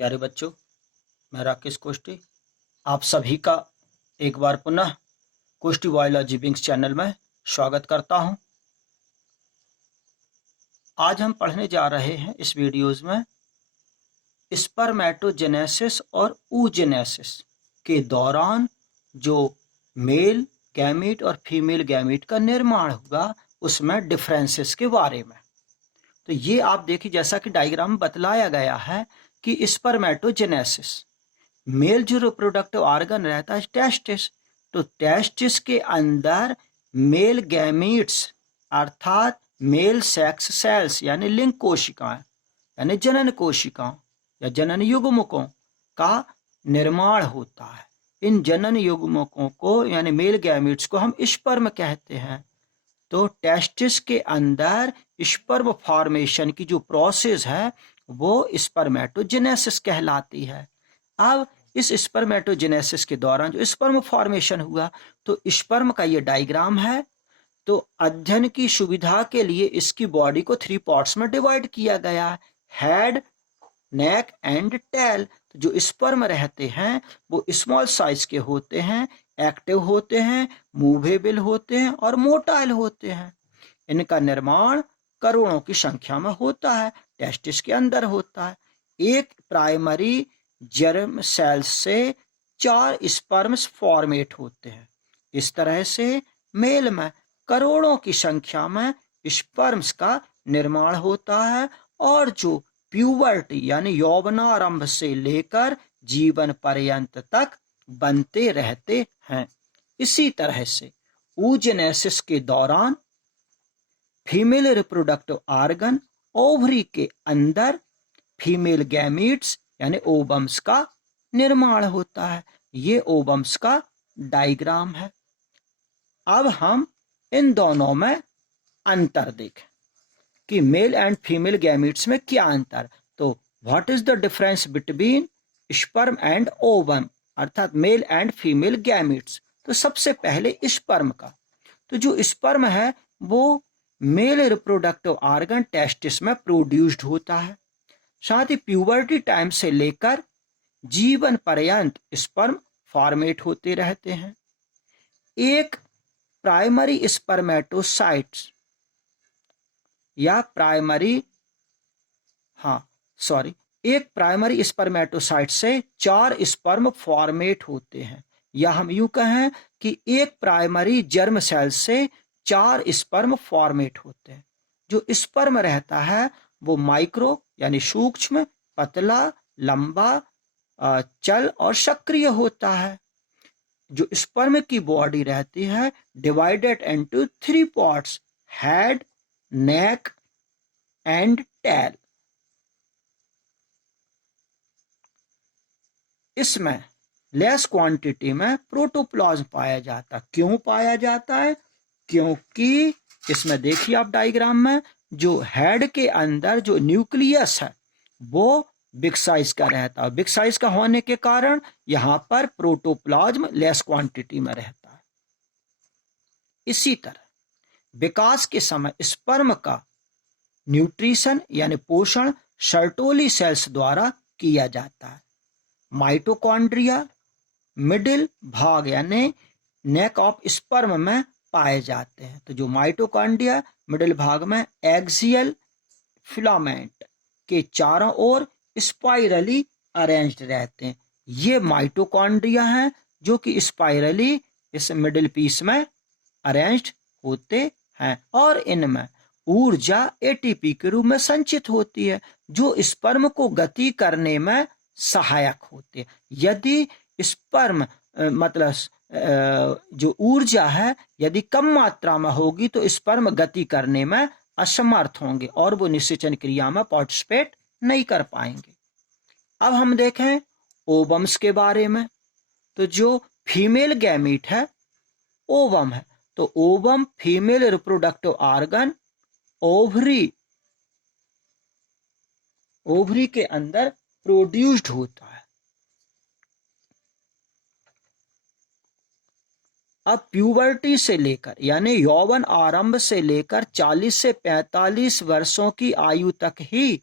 प्यारे बच्चों, मैं राकेश कोष्टी आप सभी का एक बार पुनः कोष्टी बायोलॉजी विंग्स चैनल में स्वागत करता हूं। आज हम पढ़ने जा रहे हैं इस वीडियोज में स्पर्मेटोजेनेसिस और oogenesis के दौरान जो मेल गैमीट और फीमेल गैमीट का निर्माण हुआ उसमें डिफरेंसेस के बारे में। तो ये आप देखिए, जैसा कि डायग्राम में बतलाया गया है कि स्पर्मेटोजेनेसिस मेल जो रिप्रोडक्टिव ऑर्गन रहता है टेस्टिस, तो टेस्टिस के अंदर मेल गैमीट्स अर्थात मेल सेक्स सेल्स यानी लिंग कोशिकाएं यानी जनन कोशिकाओं या जनन युग्मकों का निर्माण होता है। इन जनन युग्मकों को यानी मेल गैमीट्स को हम स्पर्म कहते हैं। तो टेस्टिस के अंदर स्पर्म फॉर्मेशन की जो प्रोसेस है वो स्पर्मेटोजेनेसिस कहलाती है। अब इस स्पर्मेटोजेनेसिस के दौरान जो स्पर्म फॉर्मेशन हुआ, तो स्पर्म का ये डायग्राम है। तो अध्ययन की सुविधा के लिए इसकी बॉडी को 3 पार्ट्स में डिवाइड किया गया है, हेड, नेक एंड टेल। तो जो स्पर्म रहते हैं वो स्मॉल साइज के होते हैं, एक्टिव होते हैं, मूवेबल होते हैं और मोटाइल होते हैं। इनका निर्माण करोड़ों की संख्या में होता है, टेस्टिस के अंदर होता है। एक प्राइमरी जर्म सेल से 4 स्पर्म्स फॉर्मेट होते हैं। इस तरह से मेल में करोड़ों की संख्या में स्पर्म्स का निर्माण होता है और जो प्यूबर्टी यानी यौवनारंभ से लेकर जीवन पर्यंत तक बनते रहते हैं। इसी तरह से oogenesis के दौरान फीमेल रिप्रोडक्टिव ऑर्गन ओवरी के अंदर फीमेल गैमीट्स यानी ओवम्स का निर्माण होता है। ये ओवम्स का डायग्राम है। अब हम इन दोनों में अंतर देखें कि मेल एंड फीमेल गैमीट्स में क्या अंतर। तो what is the difference between sperm and ovum अर्थात मेल एंड फीमेल गैमीट्स। तो सबसे पहले स्पर्म का, तो जो स्पर्म है वो मेल रिप्रोडक्टिव ऑर्गन टेस्टिस में प्रोड्यूस्ड होता है। साथ ही प्यूबर्टी टाइम से लेकर जीवन पर्यंत स्पर्म फॉर्मेट होते रहते हैं। एक प्राइमरी स्पर्मेटोसाइट्स या एक प्राइमरी स्पर्मेटोसाइट से 4 स्पर्म फॉर्मेट होते हैं, या हम यूं कहें कि एक प्राइमरी जर्म सेल से 4 स्पर्म फॉर्मेट होते हैं। जो स्पर्म रहता है वो माइक्रो यानी सूक्ष्म, पतला, लंबा, चल और सक्रिय होता है। जो स्पर्म की बॉडी रहती है divided into 3 parts, head, neck and tail. इसमें लेस क्वांटिटी में प्रोटोप्लाज्म पाया जाता है। क्यों पाया जाता है? क्योंकि इसमें देखिए आप डायग्राम में जो हेड के अंदर जो न्यूक्लियस है वो बिग साइज का रहता है। बिग साइज का होने के कारण यहां पर प्रोटोप्लाज्म लेस क्वांटिटी में रहता है। इसी तरह विकास के समय स्पर्म का न्यूट्रिशन यानी पोषण सर्टोली सेल्स द्वारा किया जाता है। माइटोकॉन्ड्रिया मिडिल भाग यानी नेक ऑफ स्पर्म में पाए जाते हैं। तो जो माइटोकॉन्ड्रिया मिडिल भाग में एक्सियल फिलामेंट के चारों ओर स्पाइरली अरेंज्ड रहते हैं। ये माइटोकॉन्ड्रिया हैं जो कि स्पाइरली इस मिडिल पीस में अरेंज्ड होते हैं और इनमें ऊर्जा एटीपी के रूप में संचित होती है जो स्पर्म को गति करने में सहायक होती है। यदि स्पर्म जो ऊर्जा है यदि कम मात्रा में होगी तो स्पर्म गति करने में असमर्थ होंगे और वो निषेचन क्रिया में पार्टिसिपेट नहीं कर पाएंगे। अब हम देखें ओवम्स के बारे में। तो जो फीमेल गैमीट है ओवम है। तो ovum female reproductive organ ovary के अंदर प्रोड्यूस्ड होता है। अब प्यूबर्टी से लेकर यानी यौवन आरंभ से लेकर 40 से 45 वर्षों की आयु तक ही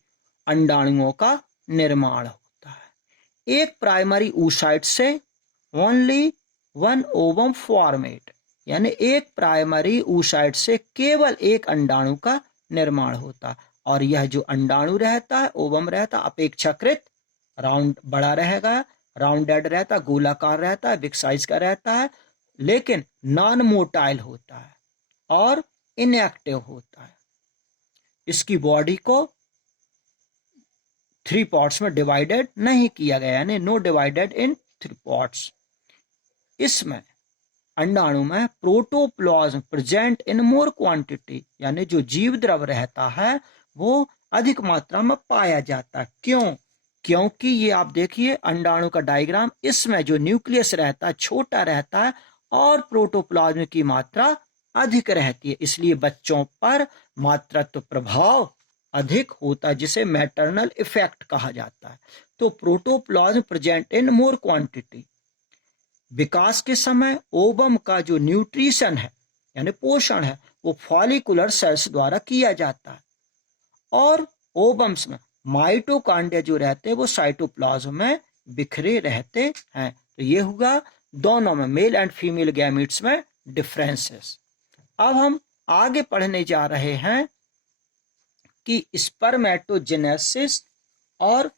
अंडाणुओं का निर्माण होता है। एक प्राइमरी oocyte से ओनली वन ओवम फॉर्मेट, यानी एक प्राइमरी oocyte से केवल एक अंडाणु का निर्माण होता, और यह जो अंडाणु रहता है, ओवम रहता, अपेक्षाकृत राउंड बड़ा रहेगा, राउंडेड रहता, गोलाकार रहता है, बिग साइज का रहता है, लेकिन नॉन मोटाइल होता है और इनएक्टिव होता है। इसकी बॉडी को 3 पार्ट्स में डिवाइडेड नहीं किया गया, यानी नो डिवाइडेड इन 3 पार्ट्स। इसमें अंडाणु में protoplasm present in more quantity, यानी जो जीव द्रव रहता है वो अधिक मात्रा में पाया जाता है। क्यों? क्योंकि ये आप देखिए अंडाणु का डायग्राम, इसमें जो न्यूक्लियस रहता है छोटा रहता है और प्रोटोप्लाज्म की मात्रा अधिक रहती है, इसलिए बच्चों पर मातृत्व प्रभाव अधिक होता है, जिसे मैटरनल इफेक्ट कहा जाता है। तो protoplasm present in more quantity. विकास के समय ओवम का जो न्यूट्रिशन है यानी पोषण है वो फॉलिकुलर सेल्स द्वारा किया जाता है, और ओवम्स में माइटोकांड्रिया जो रहते हैं वो साइटोप्लाज्म में बिखरे रहते हैं। तो ये हुआ दोनों में, मेल एंड फीमेल गैमीट्स में डिफरेंसेस। अब हम आगे पढ़ने जा रहे हैं कि स्पर्मेटोजेनेसिस और